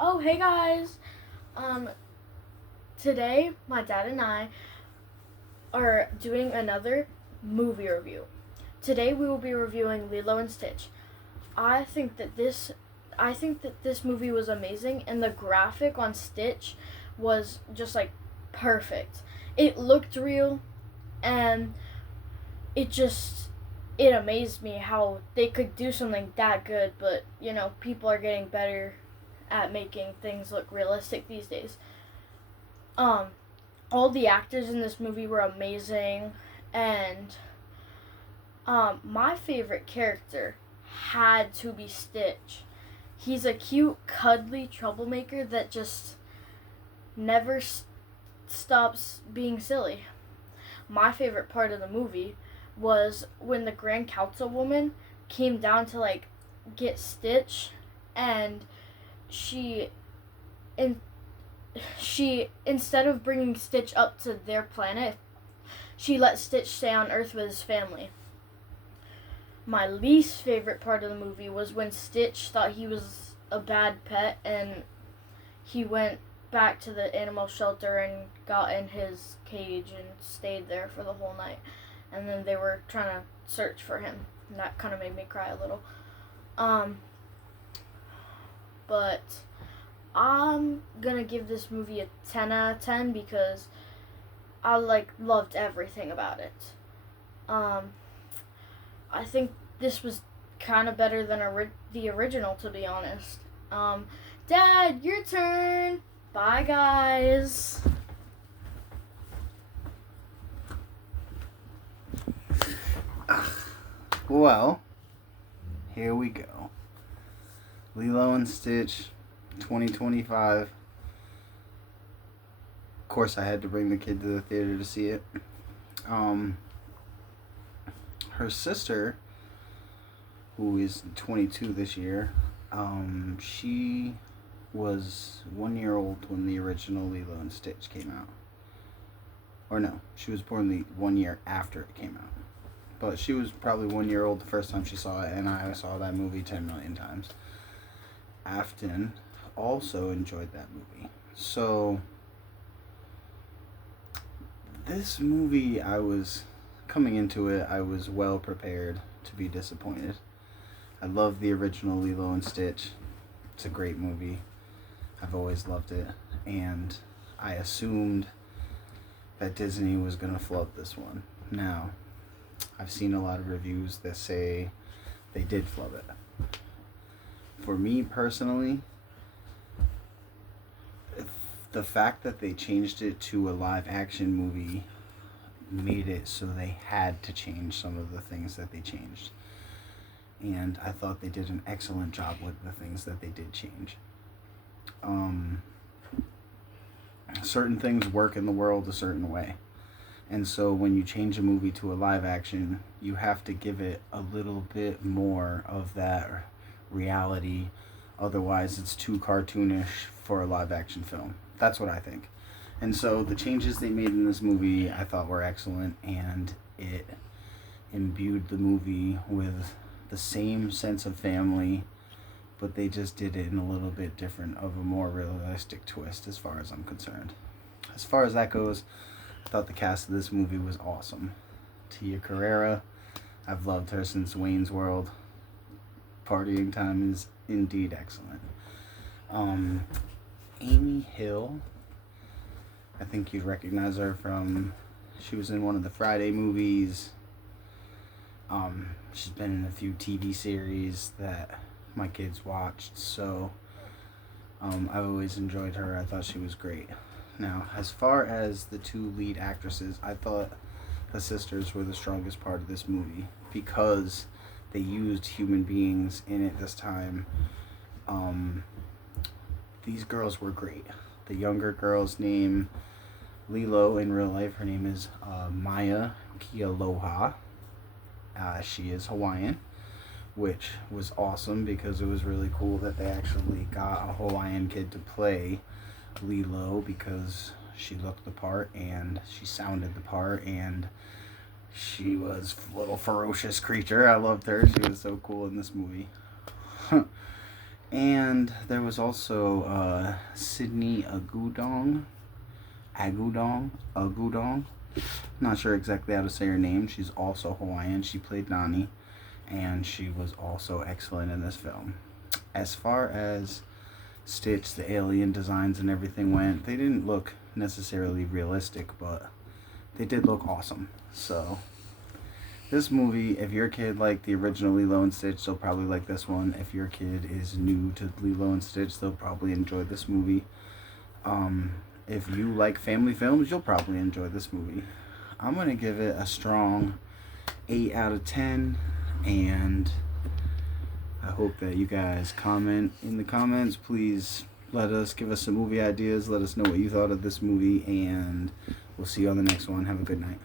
Oh, hey guys. Today my dad and I are doing another movie review. Today we will be reviewing Lilo and Stitch. I think that this I think that this movie was amazing, and the graphic on Stitch was just like perfect. It looked real, and it just it amazed me how they could do something that good, but people are getting better at making things look realistic these days. Um, all the actors in this movie were amazing, and my favorite character had to be Stitch. He's a cute, cuddly troublemaker that just never stops being silly. My favorite part of the movie was when the Grand Councilwoman came down to get Stitch, and she in she instead of bringing Stitch up to their planet, she let Stitch stay on Earth with his family. My least favorite part of the movie was when Stitch thought he was a bad pet, and he went back to the animal shelter and got in his cage and stayed there for the whole night. And then they were trying to search for him. And that kind of made me cry a little. But I'm gonna give this movie a 10 out of 10 because I loved everything about it. I think this was kind of better than the original, to be honest. Dad, your turn. Bye, guys. Well, here we go. Lilo and Stitch 2025. Of course, I had to bring the kid to the theater to see it. Her sister, who is 22 this year, she was 1 year old when the original Lilo and Stitch came out. Or no, she was born 1 year after it came out. But she was probably 1 year old the first time she saw it, and I saw that movie 10 million times. Afton also enjoyed that movie. So, this movie, coming into it, I was well prepared to be disappointed. I love the original Lilo and Stitch. It's a great movie. I've always loved it. And I assumed that Disney was going to flub this one. Now, I've seen a lot of reviews that say they did flub it. For me personally, the fact that they changed it to a live action movie made it so they had to change some of the things that they changed. And I thought they did an excellent job with the things that they did change. Certain things work in the world a certain way. And so when you change a movie to a live action, you have to give it a little bit more of that reality. Otherwise, it's too cartoonish for a live action film. That's what I think. And so the changes they made in this movie I thought were excellent, and it imbued the movie with the same sense of family, but they just did it in a little bit different of a more realistic twist as far as I'm concerned. As far as that goes, I thought the cast of this movie was awesome. Tia Carrera, I've loved her since Wayne's World. Partying Time is indeed excellent. Amy Hill, I think you'd recognize her from, she was in one of the Friday movies. She's been in a few TV series that my kids watched, so I've always enjoyed her. I thought she was great. Now, as far as the two lead actresses, I thought the sisters were the strongest part of this movie because they used human beings in it this time. These girls were great. The younger girl's name, Lilo, in real life, her name is Maya Kealoha. She is Hawaiian, which was awesome because it was really cool that they actually got a Hawaiian kid to play Lilo because she looked the part and she sounded the part and She was a little ferocious creature. I loved her. She was so cool in this movie. And there was also Sydney Agudong. Not sure exactly how to say her name. She's also Hawaiian. She played Nani, and she was also excellent in this film. As far as Stitch, the alien designs and everything went, they didn't look necessarily realistic, but they did look awesome. So this movie, if your kid liked the original Lilo and Stitch, they'll probably like this one. If your kid is new to Lilo and Stitch, they'll probably enjoy this movie. If you like family films, you'll probably enjoy this movie. I'm going to give it a strong 8 out of 10, and I hope that you guys comment in the comments. Please give us some movie ideas. Let us know what you thought of this movie, and we'll see you on the next one. Have a good night.